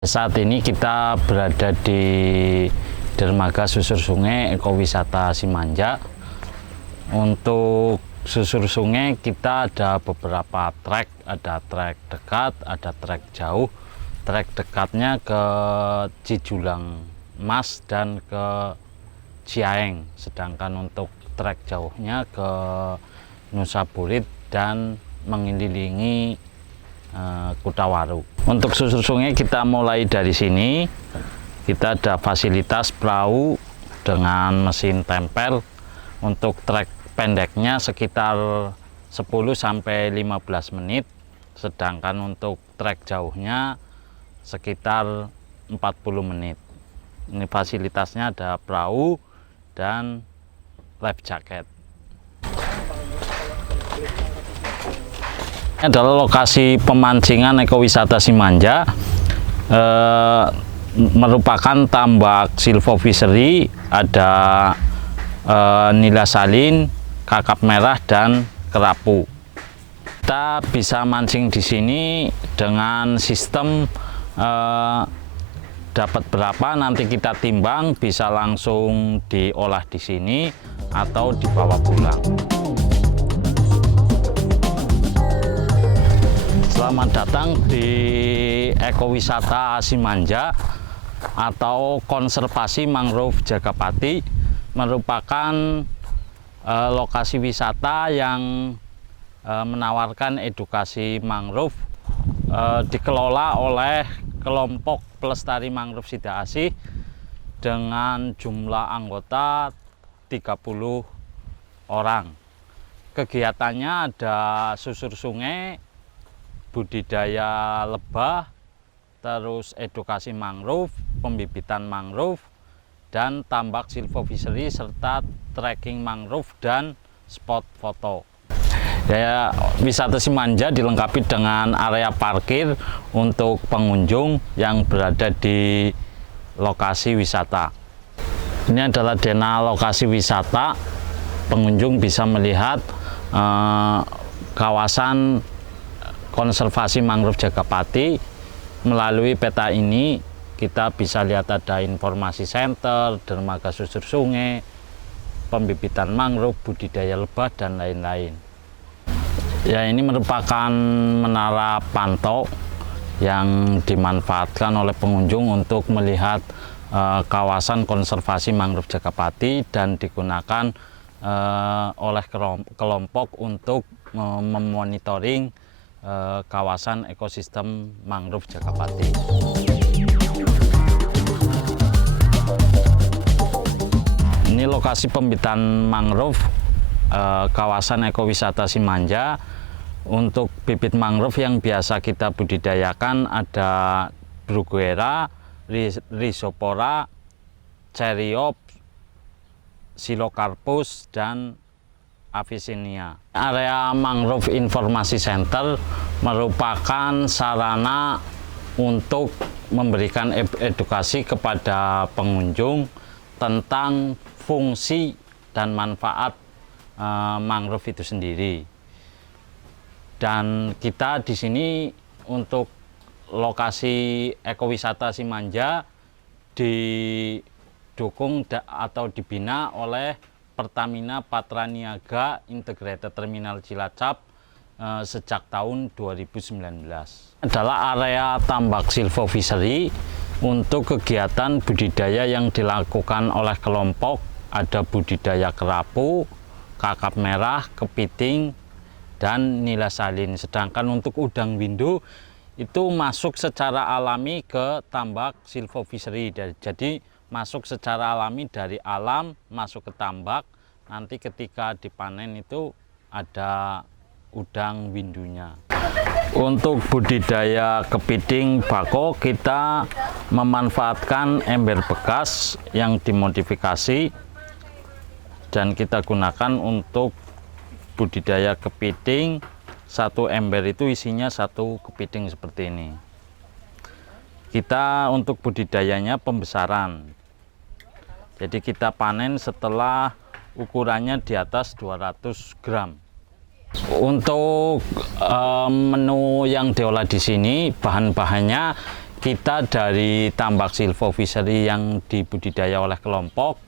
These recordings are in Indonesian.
Saat ini kita berada di Dermaga Susur Sungai Ekowisata Simanja. Untuk susur sungai kita ada beberapa trek, ada trek dekat, ada trek jauh. Trek dekatnya ke Cijulang Mas dan ke Ciaeng, sedangkan untuk trek jauhnya ke Nusa Burit dan mengelilingi Kutawaru. Untuk susur sungai kita mulai dari sini. Kita ada fasilitas perahu dengan mesin temper. Untuk trek pendeknya sekitar 10-15 menit, sedangkan untuk trek jauhnya sekitar 40 menit. Ini fasilitasnya ada perahu dan life jacket. Ini adalah lokasi pemancingan ekowisata Simanja, merupakan tambak silvofishery, ada nila salin, kakap merah dan kerapu. Kita bisa mancing di sini dengan sistem dapat berapa nanti kita timbang, bisa langsung diolah di sini atau dibawa pulang. Selamat datang di Ekowisata Simanja atau Konservasi Mangrove Jagapati, merupakan lokasi wisata yang menawarkan edukasi mangrove, dikelola oleh kelompok pelestari mangrove Sida Asih dengan jumlah anggota 30 orang. Kegiatannya ada susur sungai, budidaya lebah, terus edukasi mangrove, pembibitan mangrove, dan tambak silvofishery, serta trekking mangrove dan spot foto. Ya, wisata Simanja dilengkapi dengan area parkir untuk pengunjung yang berada di lokasi wisata. Ini adalah denah lokasi wisata. Pengunjung bisa melihat kawasan konservasi mangrove Jagapati. Melalui peta ini kita bisa lihat ada informasi center, dermaga susur sungai, pembibitan mangrove, budidaya lebah, dan lain-lain. Ya, ini merupakan menara pantau yang dimanfaatkan oleh pengunjung untuk melihat kawasan konservasi mangrove Jagapati, dan digunakan oleh kelompok untuk memonitoring kawasan ekosistem mangrove Jagapati. Ini lokasi pembibitan mangrove kawasan ekowisata Simanja. Untuk bibit mangrove yang biasa kita budidayakan ada Bruguera, Rhizopora, Ceriops, Silocarpus, dan Avicennia. Area Mangrove Informasi Center merupakan sarana untuk memberikan edukasi kepada pengunjung tentang fungsi dan manfaat mangrove itu sendiri. Dan kita di sini untuk lokasi ekowisata Simanja didukung atau dibina oleh Pertamina Patraniaga Integrated Terminal Cilacap sejak tahun 2019. Adalah area tambak silvofishery. Untuk kegiatan budidaya yang dilakukan oleh kelompok ada budidaya kerapu, kakap merah, kepiting, dan nila salin. Sedangkan untuk udang windu itu masuk secara alami ke tambak silvofishery. Jadi masuk secara alami dari alam masuk ke tambak, nanti ketika dipanen itu ada udang windunya. Untuk budidaya kepiting bako kita memanfaatkan ember bekas yang dimodifikasi, dan kita gunakan untuk budidaya kepiting. Satu ember itu isinya satu kepiting seperti ini. Kita untuk budidayanya pembesaran. Jadi kita panen setelah ukurannya di atas 200 gram. Untuk menu yang diolah di sini, bahan-bahannya kita dari tambak silvofishery yang dibudidaya oleh kelompok,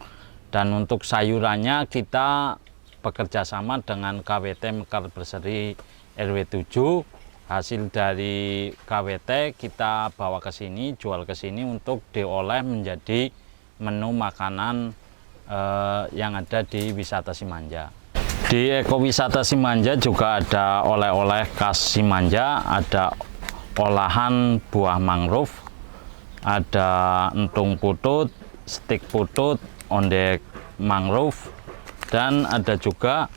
dan untuk sayurannya kita bekerja sama dengan KWT Mekar Berseri RW 7. Hasil dari KWT kita bawa ke sini, jual ke sini untuk diolah menjadi menu makanan yang ada di wisata Simanja. Di ekowisata Simanja juga ada oleh-oleh khas Simanja, ada olahan buah mangrove, ada entung putut, stik putut, ondek mangrove, dan ada juga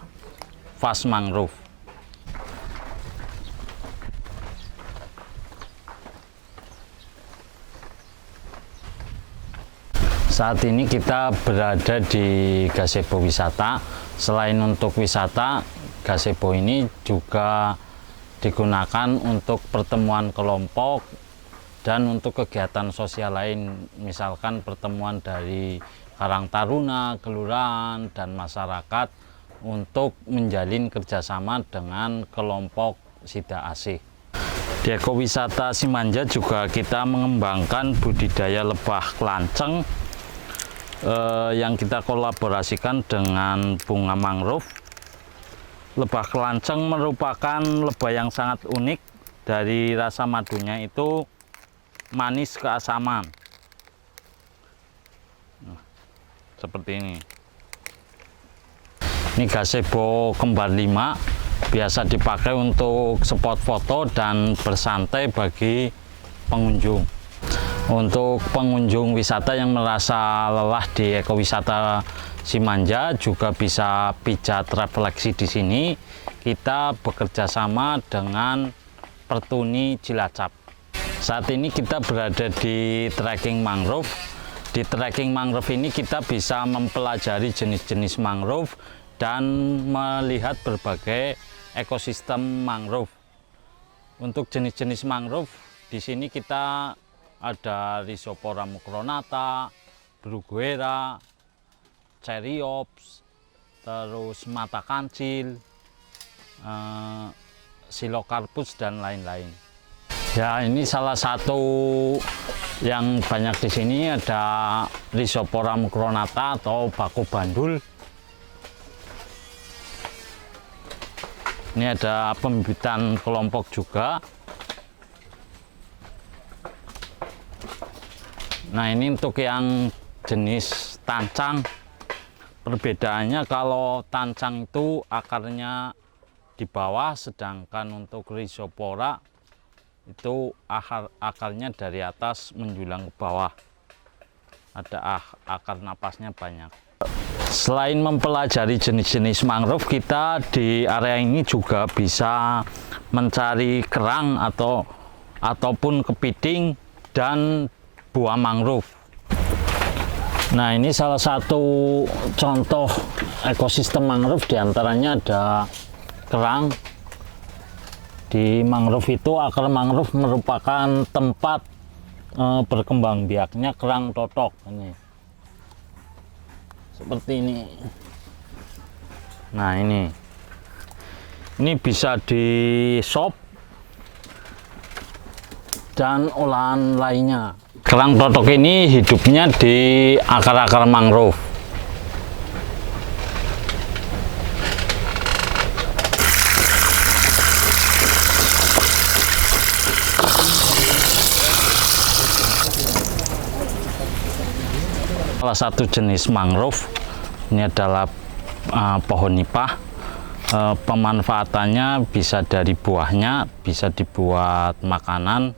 vas mangrove. Saat ini kita berada di gazebo wisata. Selain untuk wisata, gazebo ini juga digunakan untuk pertemuan kelompok dan untuk kegiatan sosial lain, misalkan pertemuan dari Karang Taruna, kelurahan, dan masyarakat untuk menjalin kerjasama dengan kelompok Sida Asih. Di ekowisata Simanja juga kita mengembangkan budidaya lebah kelanceng yang kita kolaborasikan dengan bunga mangrove. Lebah kelanceng merupakan lebah yang sangat unik. Dari rasa madunya itu manis keasaman. Nah, seperti ini. Ini gazebo kembar 5, biasa dipakai untuk spot foto dan bersantai bagi pengunjung. Untuk pengunjung wisata yang merasa lelah di ekowisata Simanja juga bisa pijat refleksi di sini. Kita bekerja sama dengan Pertuni Cilacap. Saat ini kita berada di trekking mangrove. Di trekking mangrove ini kita bisa mempelajari jenis-jenis mangrove dan melihat berbagai ekosistem mangrove. Untuk jenis-jenis mangrove di sini kita ada Rhizopora mucronata, Bruguera, Ceriops, terus mata kancil, Silocarpus, dan lain-lain. Ya, ini salah satu yang banyak di sini ada Rhizopora mucronata atau baku bandul. Ini ada pembibitan kelompok juga. Nah, ini untuk yang jenis tancang. Perbedaannya kalau tancang itu akarnya di bawah, sedangkan untuk Rhizopora itu akarnya dari atas menjulang ke bawah. Ada akar napasnya banyak. Selain mempelajari jenis-jenis mangrove, kita di area ini juga bisa mencari kerang ataupun kepiting dan buah mangrove. Nah, ini salah satu contoh ekosistem mangrove, diantaranya ada kerang. Di mangrove itu, akar mangrove merupakan tempat berkembang biaknya kerang totok. Ini seperti ini. Nah, ini bisa di sop dan olahan lainnya. Kerang totok ini hidupnya di akar-akar mangrove. Salah satu jenis mangrove ini adalah pohon nipah. Pemanfaatannya bisa dari buahnya, bisa dibuat makanan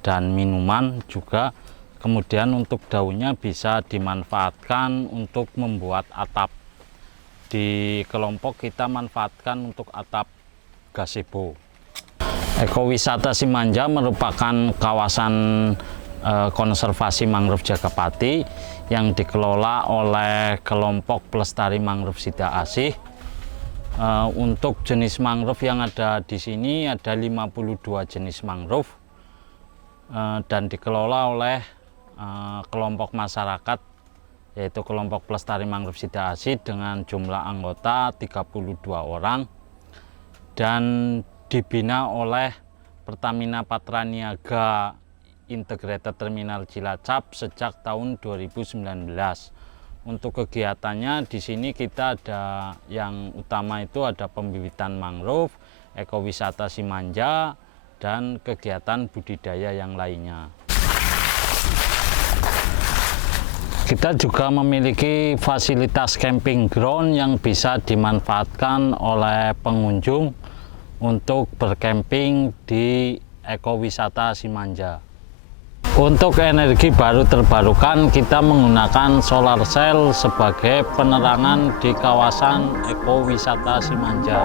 dan minuman juga. Kemudian untuk daunnya bisa dimanfaatkan untuk membuat atap. Di kelompok kita manfaatkan untuk atap gazebo. Ekowisata Simanja merupakan kawasan konservasi mangrove Jagapati yang dikelola oleh kelompok pelestari mangrove Sida Asih. Untuk jenis mangrove yang ada di sini ada 52 jenis mangrove dan dikelola oleh kelompok masyarakat, yaitu kelompok pelestari mangrove Sida Asih dengan jumlah anggota 32 orang dan dibina oleh Pertamina Patraniaga Integrated Terminal Cilacap sejak tahun 2019. Untuk kegiatannya di sini kita ada yang utama itu ada pembibitan mangrove, ekowisata Simanja, dan kegiatan budidaya yang lainnya. Kita juga memiliki fasilitas camping ground yang bisa dimanfaatkan oleh pengunjung untuk bercamping di ekowisata Simanja. Untuk energi baru terbarukan, kita menggunakan solar cell sebagai penerangan di kawasan ekowisata Simanja.